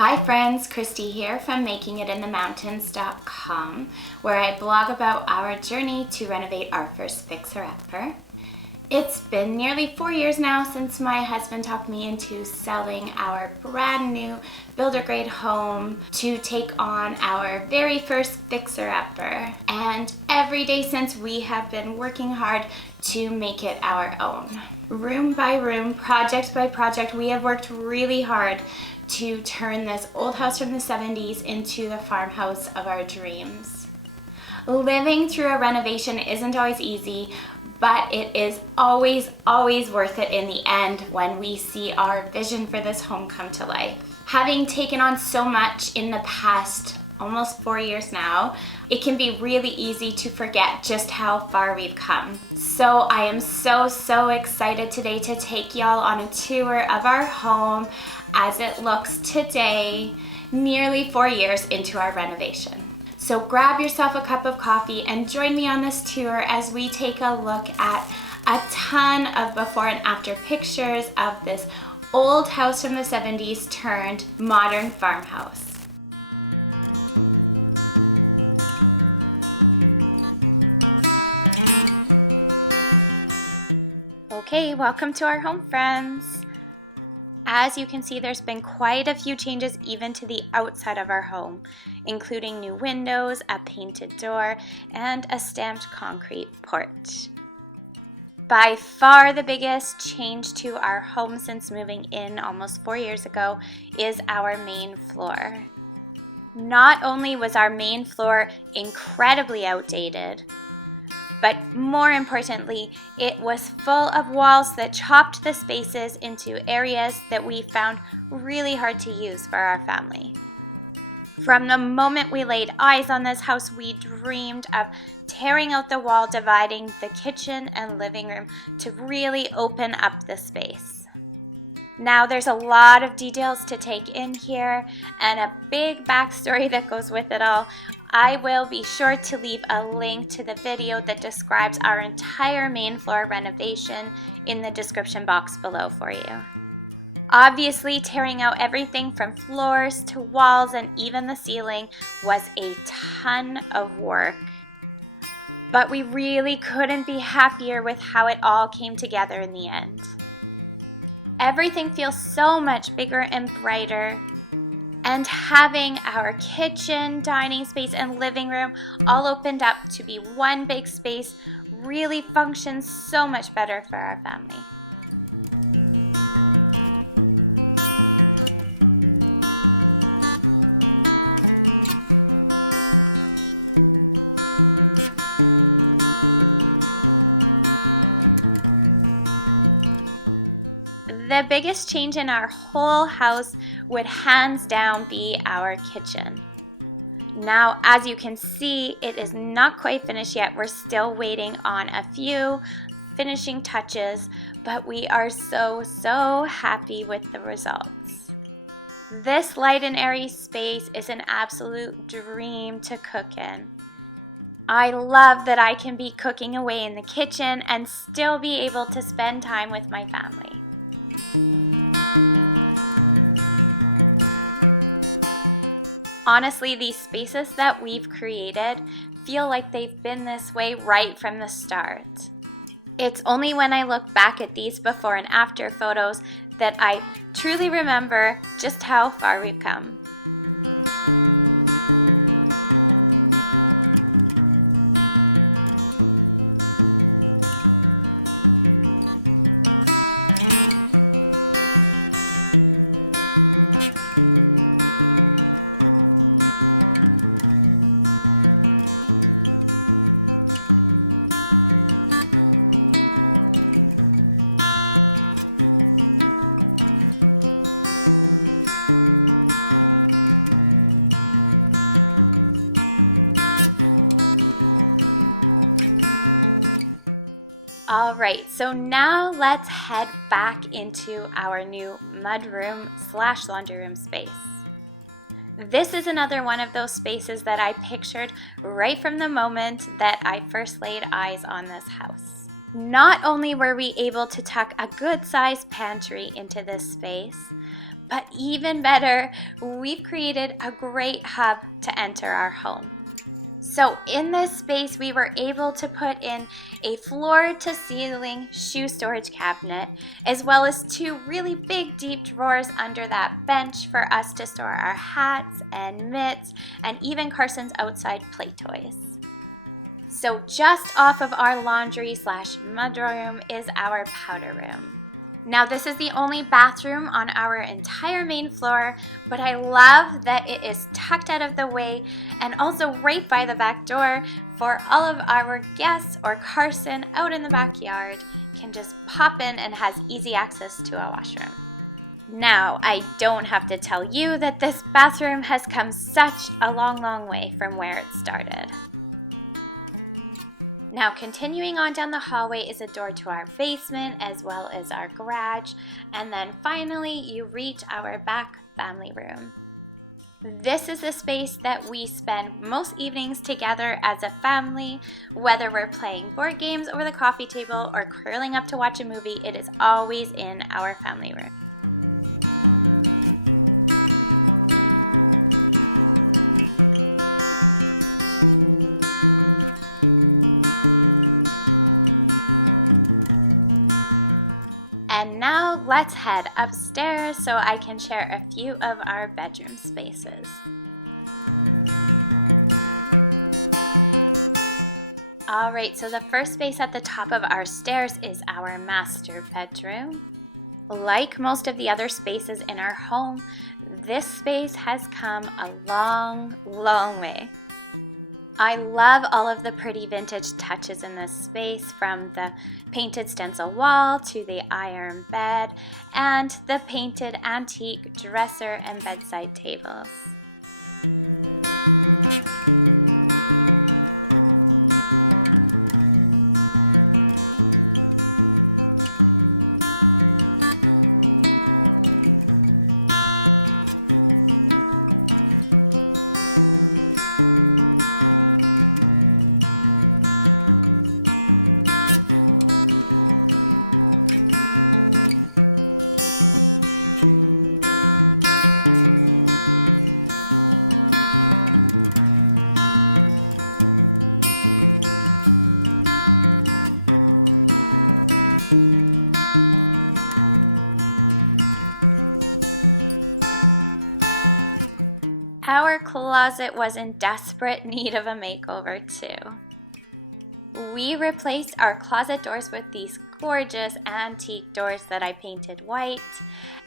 Hi friends, Christy here from makingitinthemountains.com, where I blog about our journey to renovate our first fixer-upper. It's been nearly 4 years now since my husband talked me into selling our brand new builder-grade home to take on our very first fixer-upper. And every day since, we have been working hard to make it our own. Room by room, project by project, we have worked really hard to turn this old house from the 70s into the farmhouse of our dreams. Living through a renovation isn't always easy, but it is always worth it in the end when we see our vision for this home come to life. Having taken on so much in the past almost 4 years now, it can be really easy to forget just how far we've come. So I am so excited today to take y'all on a tour of our home as it looks today, nearly 4 years into our renovation. So grab yourself a cup of coffee and join me on this tour as we take a look at a ton of before and after pictures of this old house from the 70s turned modern farmhouse. Okay, welcome to our home, friends. As you can see, there's been quite a few changes even to the outside of our home, including new windows, a painted door, and a stamped concrete porch. By far the biggest change to our home since moving in almost 4 years ago is our main floor. Not only was our main floor incredibly outdated, but more importantly, it was full of walls that chopped the spaces into areas that we found really hard to use for our family. From the moment we laid eyes on this house, we dreamed of tearing out the wall dividing the kitchen and living room to really open up the space. Now there's a lot of details to take in here and a big backstory that goes with it all. I will be sure to leave a link to the video that describes our entire main floor renovation in the description box below for you. Obviously, tearing out everything from floors to walls and even the ceiling was a ton of work. But we really couldn't be happier with how it all came together in the end. Everything feels so much bigger and brighter, and having our kitchen, dining space, and living room all opened up to be one big space really functions so much better for our family. The biggest change in our whole house would hands down be our kitchen. Now, as you can see, it is not quite finished yet. We're still waiting on a few finishing touches, but we are so happy with the results. This light and airy space is an absolute dream to cook in. I love that I can be cooking away in the kitchen and still be able to spend time with my family. Honestly, these spaces that we've created feel like they've been this way right from the start. It's only when I look back at these before and after photos that I truly remember just how far we've come. Alright, so now let's head back into our new mudroom/laundry room space. This is another one of those spaces that I pictured right from the moment that I first laid eyes on this house. Not only were we able to tuck a good-sized pantry into this space, But even better, we've created a great hub to enter our home. So in this space, we were able to put in a floor-to-ceiling shoe storage cabinet, as well as 2 really big deep drawers under that bench for us to store our hats and mitts and even Carson's outside play toys. So just off of our laundry/mudroom is our powder room. Now this is the only bathroom on our entire main floor, but I love that it is tucked out of the way and also right by the back door for all of our guests or Carson out in the backyard can just pop in and has easy access to a washroom. Now, I don't have to tell you that this bathroom has come such a long way from where it started. Now, continuing on down the hallway is a door to our basement as well as our garage, and then finally you reach our back family room. This is the space that we spend most evenings together as a family. Whether we're playing board games over the coffee table or curling up to watch a movie, it is always in our family room. Let's head upstairs so I can share a few of our bedroom spaces. Alright, so the first space at the top of our stairs is our master bedroom. Like most of the other spaces in our home, this space has come a long way. I love all of the pretty vintage touches in this space, from the painted stencil wall to the iron bed and the painted antique dresser and bedside tables. Closet was in desperate need of a makeover too. We replaced our closet doors with these gorgeous antique doors that I painted white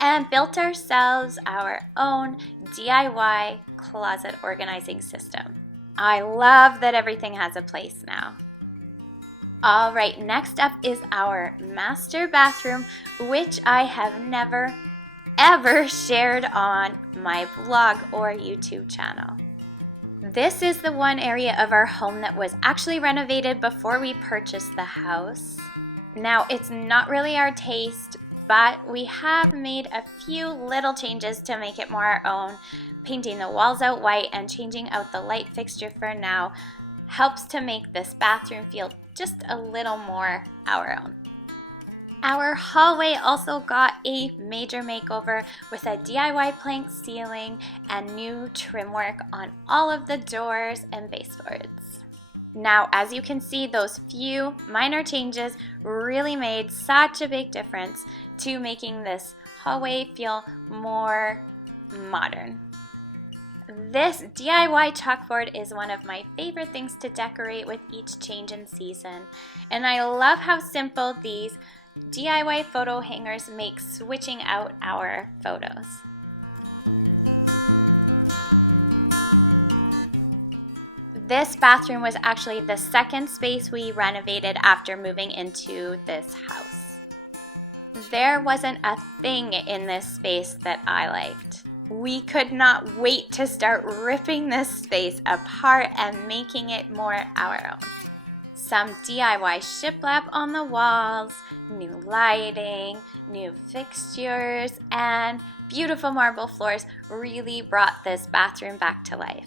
and built ourselves our own DIY closet organizing system. I love that everything has a place now. Alright, next up is our master bathroom, which I have never ever shared on my blog or YouTube channel. This is the one area of our home that was actually renovated before we purchased the house. Now, it's not really our taste, but we have made a few little changes to make it more our own. Painting the walls out white and changing out the light fixture for now helps to make this bathroom feel just a little more our own. Our hallway also got a major makeover with a DIY plank ceiling and new trim work on all of the doors and baseboards. Now, as you can see, those few minor changes really made such a big difference to making this hallway feel more modern. This DIY chalkboard is one of my favorite things to decorate with each change in season, and I love how simple these DIY photo hangers make switching out our photos. This bathroom was actually the second space we renovated after moving into this house. There wasn't a thing in this space that I liked. We could not wait to start ripping this space apart and making it more our own. Some DIY shiplap on the walls, new lighting, new fixtures, and beautiful marble floors really brought this bathroom back to life.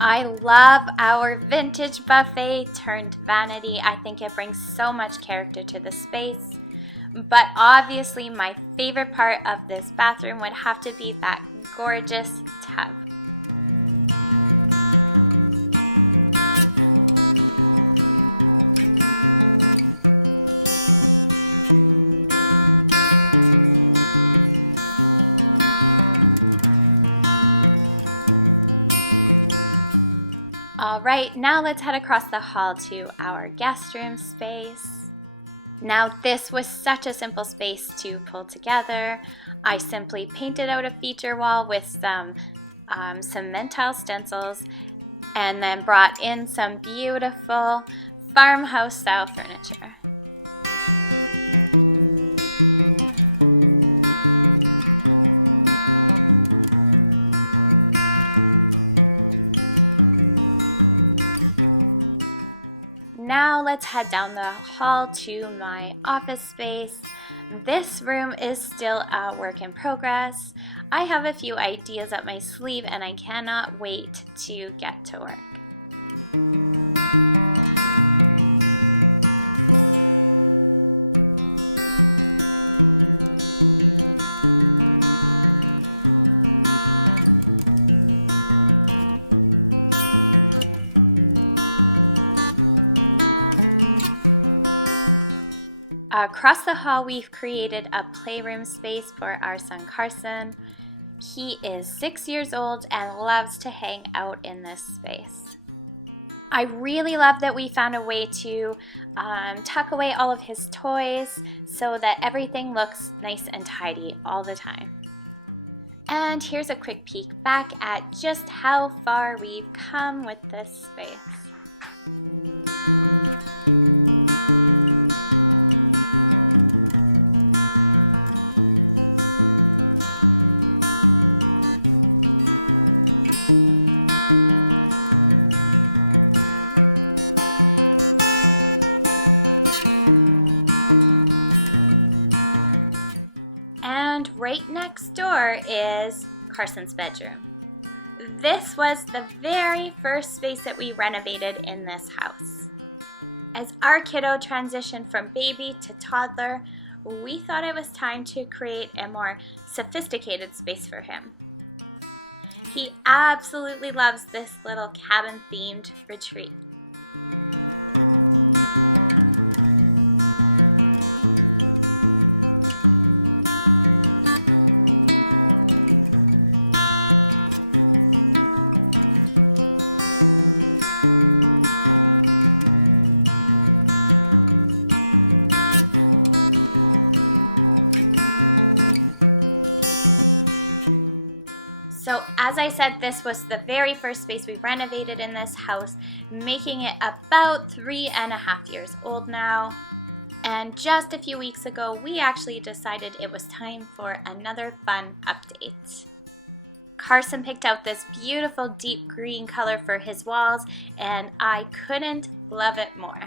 I love our vintage buffet turned vanity. I think it brings so much character to the space. But obviously my favorite part of this bathroom would have to be that gorgeous tub. Alright, now let's head across the hall to our guest room space. Now this was such a simple space to pull together. I simply painted out a feature wall with some cement tile stencils and then brought in some beautiful farmhouse style furniture. Now let's head down the hall to my office space. This room is still a work in progress. I have a few ideas up my sleeve and I cannot wait to get to work. Across the hall, we've created a playroom space for our son Carson. He is 6 years old and loves to hang out in this space. I really love that we found a way to tuck away all of his toys so that everything looks nice and tidy all the time. And here's a quick peek back at just how far we've come with this space. Right next door is Carson's bedroom. This was the very first space that we renovated in this house. As our kiddo transitioned from baby to toddler, we thought it was time to create a more sophisticated space for him. He absolutely loves this little cabin-themed retreat. As I said, this was the very first space we renovated in this house, making it about 3.5 years old now. And just a few weeks ago, we actually decided it was time for another fun update. Carson picked out this beautiful deep green color for his walls, and I couldn't love it more.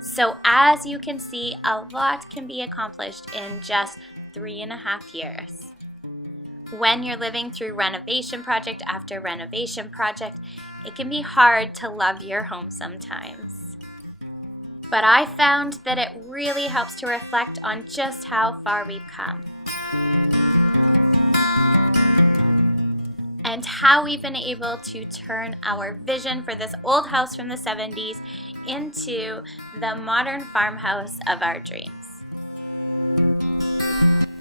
So as you can see, a lot can be accomplished in just 3.5 years. When you're living through renovation project after renovation project, it can be hard to love your home sometimes. But I found that it really helps to reflect on just how far we've come. And how we've been able to turn our vision for this old house from the 70s into the modern farmhouse of our dreams.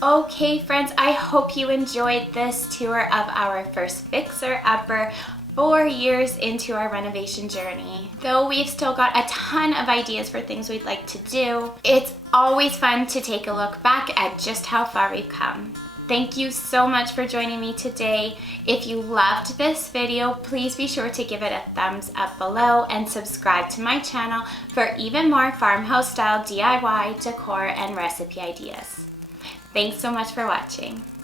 Okay friends, I hope you enjoyed this tour of our first fixer-upper 4 years into our renovation journey. Though we've still got a ton of ideas for things we'd like to do, it's always fun to take a look back at just how far we've come. Thank you so much for joining me today. If you loved this video, please be sure to give it a thumbs up below and subscribe to my channel for even more farmhouse style DIY, decor, and recipe ideas. Thanks so much for watching.